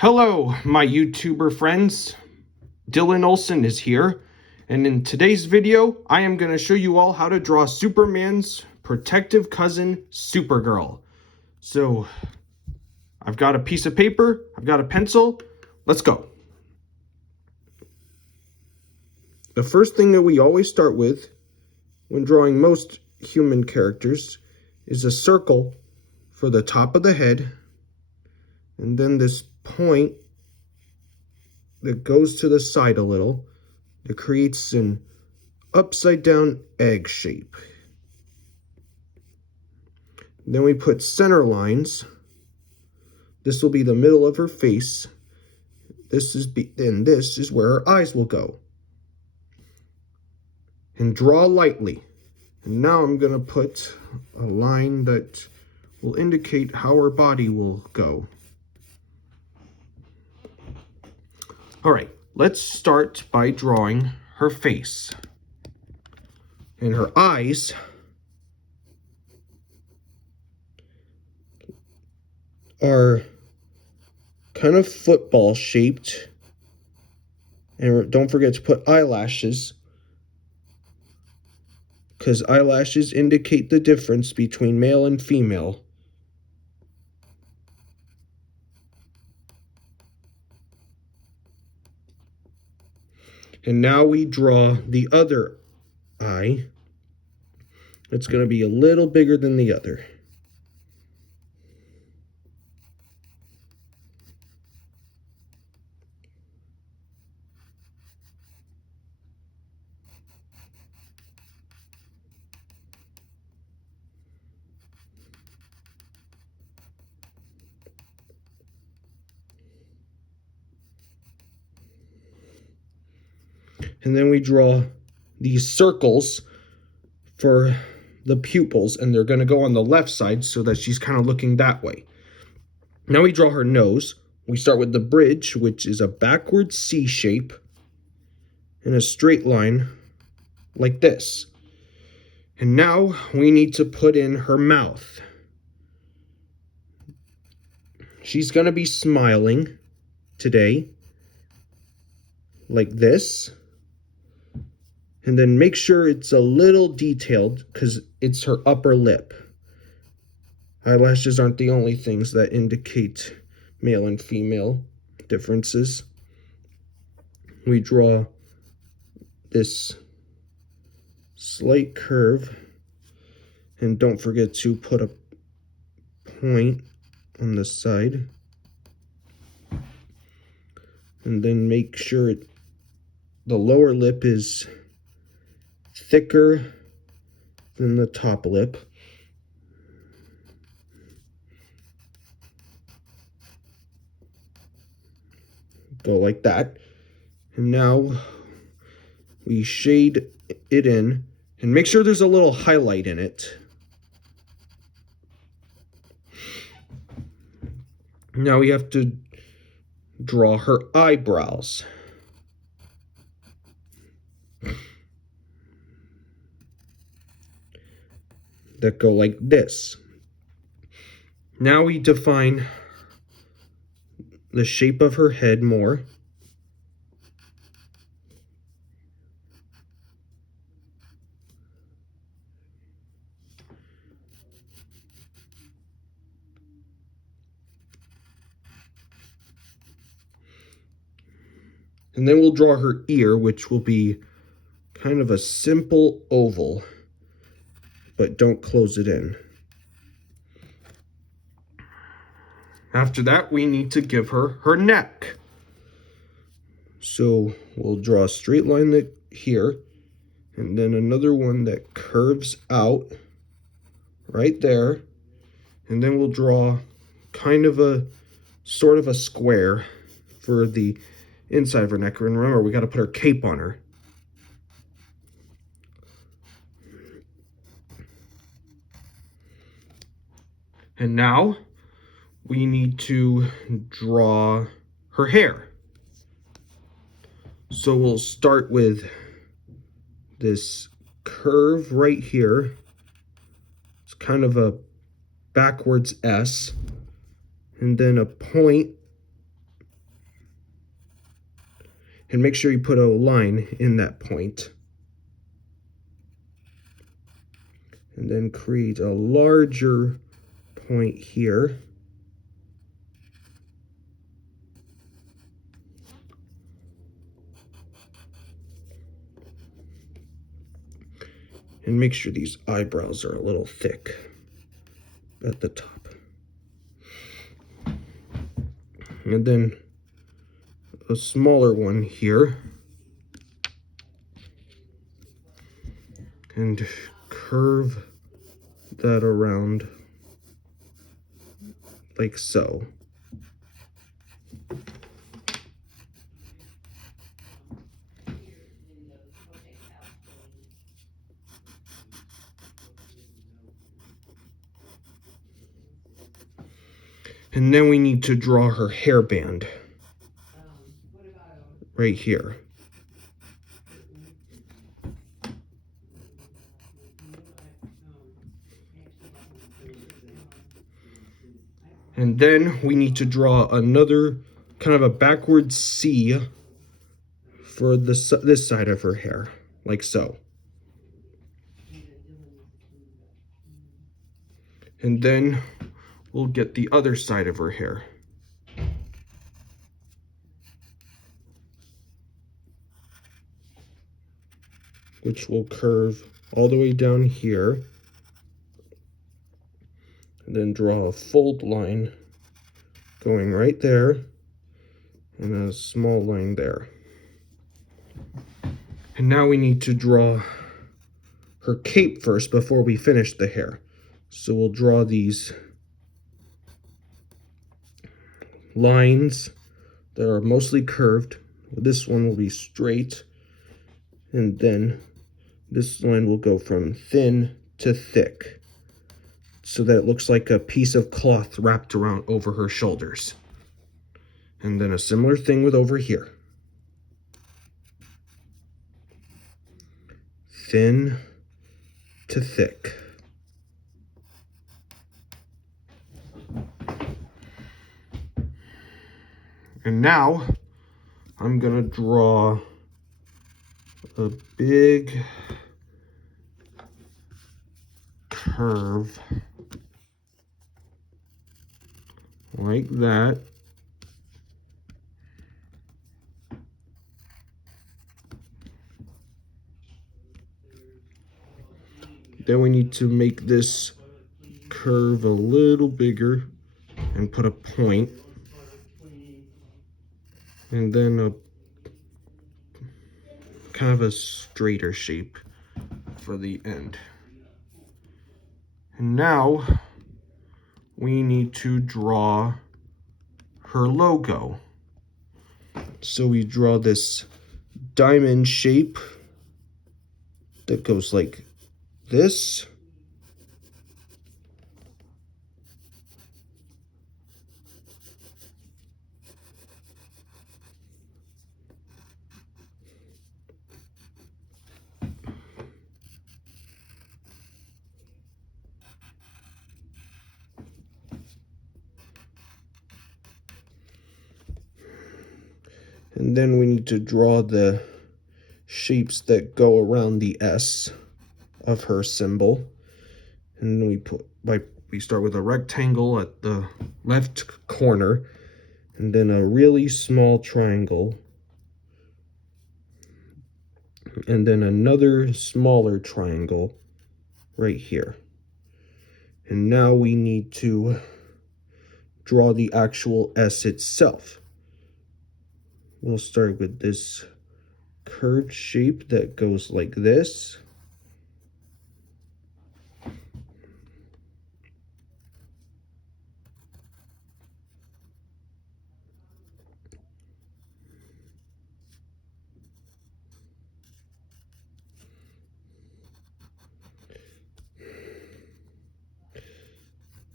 Hello, my YouTuber friends. Dylan Olson is here, and in today's video, I am going to show you all how to draw Superman's protective cousin, Supergirl. So, I've got a piece of paper, I've got a pencil, let's go. The first thing that we always start with when drawing most human characters is a circle for the top of the head, and then this point that goes to the side a little. It creates an upside down egg shape. Then we put center lines. This will be the middle of her face. This is where her eyes will go. And draw lightly. And now I'm going to put a line that will indicate how her body will go. All right, let's start by drawing her face. And her eyes are kind of football shaped. And don't forget to put eyelashes, because eyelashes indicate the difference between male and female. And now we draw the other eye. It's going to be a little bigger than the other. And then we draw these circles for the pupils, and they're going to go on the left side so that she's kind of looking that way. Now we draw her nose. We start with the bridge, which is a backward C shape in a straight line like this. And now we need to put in her mouth. She's going to be smiling today like this. And then make sure it's a little detailed because it's her upper lip. Eyelashes aren't the only things that indicate male and female differences. We draw this slight curve, and don't forget to put a point on the side. And then make sure the lower lip is thicker than the top lip. Go like that. And now we shade it in and make sure there's a little highlight in it. Now we have to draw her eyebrows. That go like this. Now we define the shape of her head more. And then we'll draw her ear, which will be kind of a simple oval, but don't close it in. After that, we need to give her her neck. So we'll draw a straight line here, and then another one that curves out right there. And then we'll draw kind of a sort of a square for the inside of her neck. And remember, we got to put her cape on her. And now we need to draw her hair. So we'll start with this curve right here. It's kind of a backwards S. And then a point And make sure you put a line in that point. And then create a larger point here. And make sure these eyebrows are a little thick at the top. And then a smaller one here. And curve that around like so. And then we need to draw her hairband right here. And then we need to draw another kind of a backwards C for this side of her hair, like so. And then we'll get the other side of her hair. Which will curve all the way down here. And then draw a fold line going right there. And a small line there. And now we need to draw her cape first before we finish the hair. So we'll draw these lines that are mostly curved. This one will be straight. And then this line will go from thin to thick, so that it looks like a piece of cloth wrapped around over her shoulders. And then a similar thing with over here. Thin to thick. And now I'm gonna draw a big curve like that. Then we need to make this curve a little bigger and put a point. And then a kind of a straighter shape for the end. And now we need to draw her logo. So we draw this diamond shape that goes like this. And then we need to draw the shapes that go around the S of her symbol. And we start with a rectangle at the left corner, and then a really small triangle, and then another smaller triangle right here. And now we need to draw the actual S itself. We'll start with this curved shape that goes like this.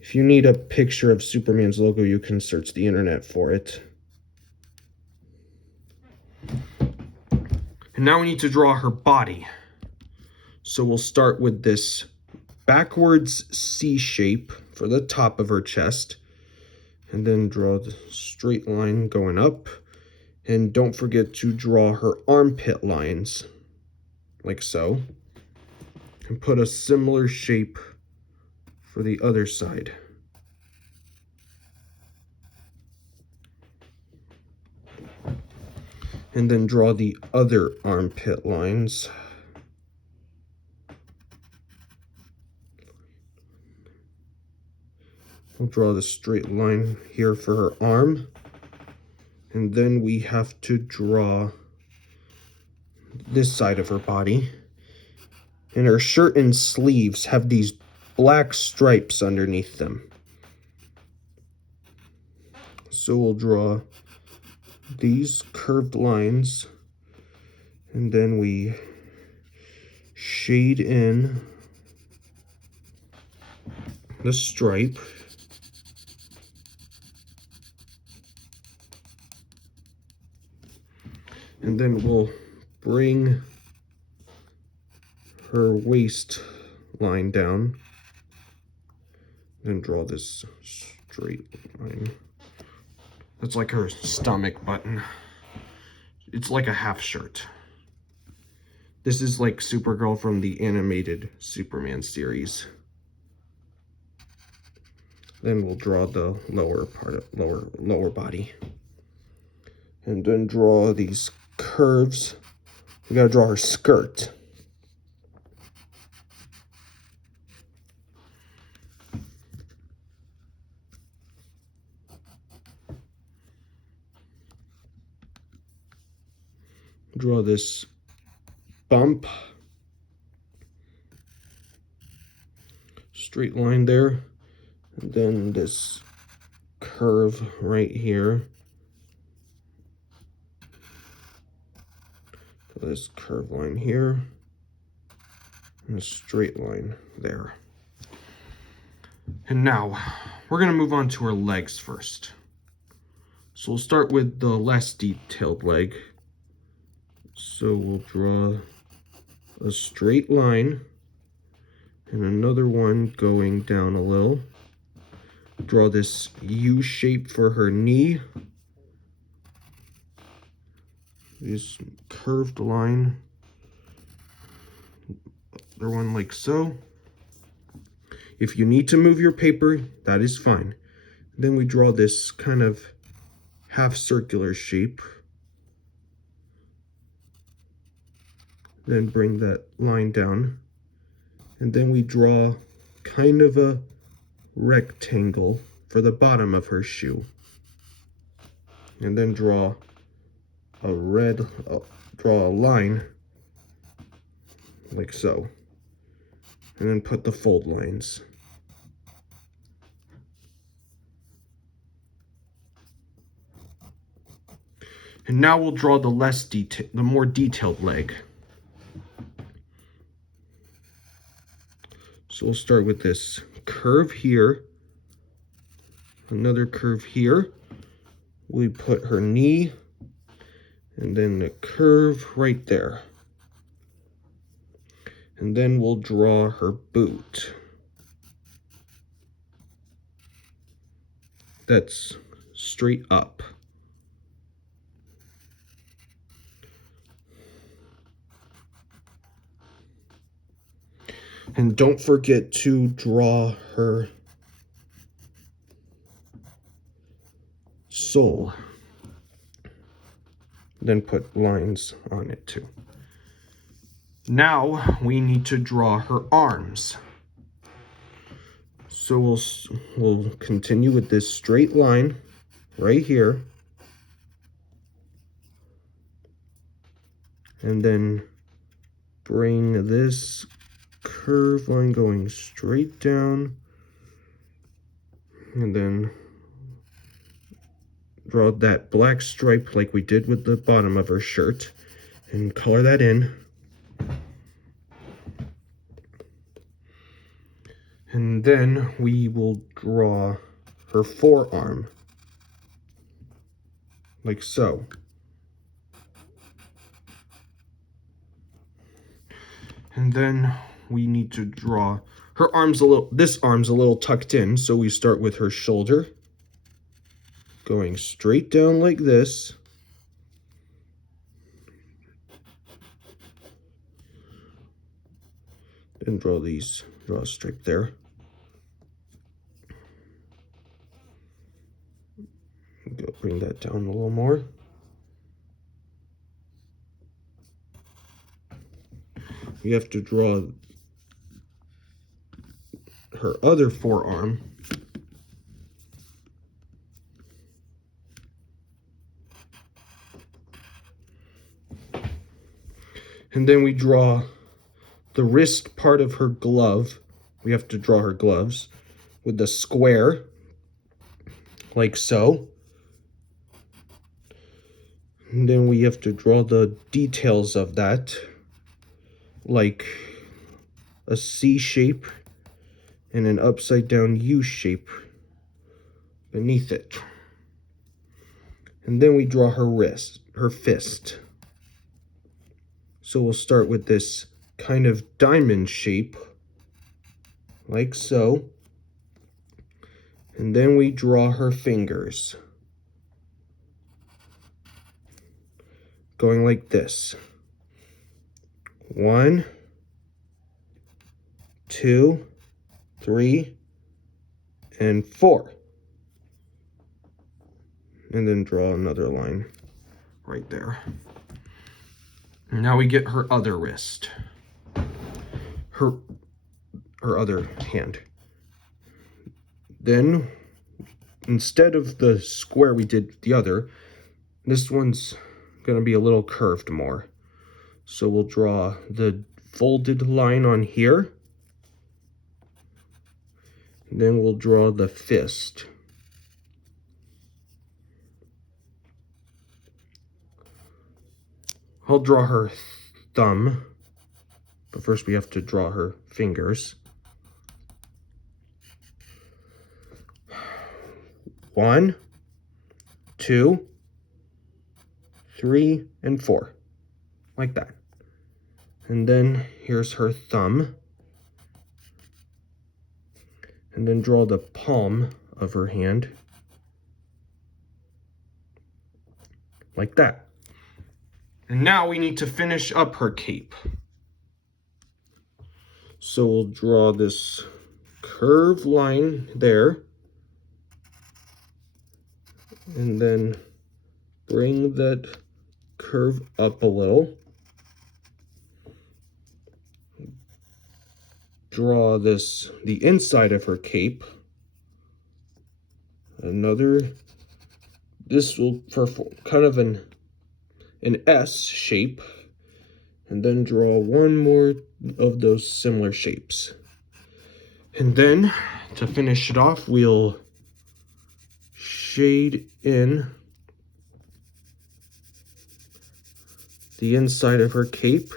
If you need a picture of Superman's logo, you can search the internet for it. And now we need to draw her body. So we'll start with this backwards C shape for the top of her chest, and then draw the straight line going up, And don't forget to draw her armpit lines, like so. And put a similar shape for the other side. And then draw the other armpit lines. We'll draw the straight line here for her arm. And then we have to draw this side of her body. And her shirt and sleeves have these black stripes underneath them. So we'll draw these curved lines, and then we shade in the stripe. And then we'll bring her waist line down, and draw this straight line. That's like her stomach button. It's like a half shirt. This is like Supergirl from the animated Superman series. Then we'll draw the lower part of lower body. And then draw these curves. We gotta draw her skirt. Draw this bump, straight line there, and then this curve right here. This curved line here, and a straight line there. And now, we're gonna move on to her legs first. So we'll start with the less detailed leg. So we'll draw a straight line and another one going down a little. Draw this U shape for her knee. This curved line. Other one like so. If you need to move your paper, that is fine. Then we draw this kind of half circular shape. Then bring that line down, and then we draw kind of a rectangle for the bottom of her shoe, and then draw a line like so, and then put the fold lines. And now we'll draw the more detailed leg. So we'll start with this curve here, another curve here. We put her knee, and then the curve right there. And then we'll draw her boot. That's straight up. And don't forget to draw her sole. Then put lines on it too. Now we need to draw her arms. So we'll continue with this straight line right here. And then bring this curved line going straight down, and then draw that black stripe like we did with the bottom of her shirt and color that in. And then we will draw her forearm like so. And then we need to draw her arms this arm's a little tucked in, so we start with her shoulder, going straight down like this, And draw a stripe there. Go bring that down a little more. You have to draw her other forearm. And then we draw the wrist part of her glove. We have to draw her gloves with the square, like so. And then we have to draw the details of that, like a C shape and an upside down U shape beneath it. And then we draw her wrist, her fist. So we'll start with this kind of diamond shape, like so. And then we draw her fingers, going like this. 1, 2, 3, and 4. And then draw another line right there. Now we get her other wrist, her other hand. Then, instead of the square we did the other, this one's gonna be a little curved more. So we'll draw the folded line on here. Then we'll draw the fist. I'll draw her thumb, but first we have to draw her fingers. 1, 2, 3, and 4, like that. And then here's her thumb. And then draw the palm of her hand, like that. And now we need to finish up her cape. So we'll draw this curved line there. And then bring that curve up a little. Draw this, the inside of her cape. This will for kind of an S shape. And then draw one more of those similar shapes. And then, to finish it off, we'll shade in the inside of her cape.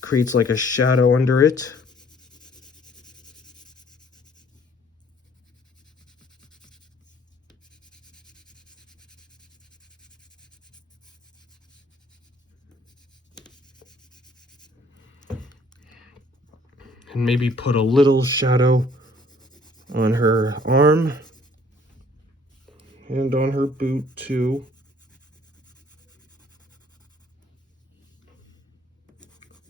Creates like a shadow under it. And maybe put a little shadow on her arm and on her boot too.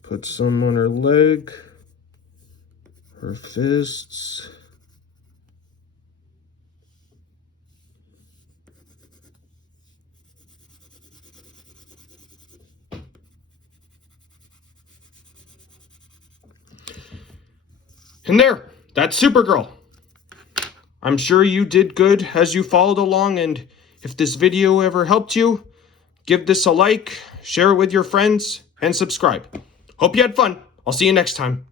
Put some on her leg, her fists. And there, that's Supergirl. I'm sure you did good as you followed along, and if this video ever helped you, give this a like, share it with your friends, and subscribe. Hope you had fun. I'll see you next time.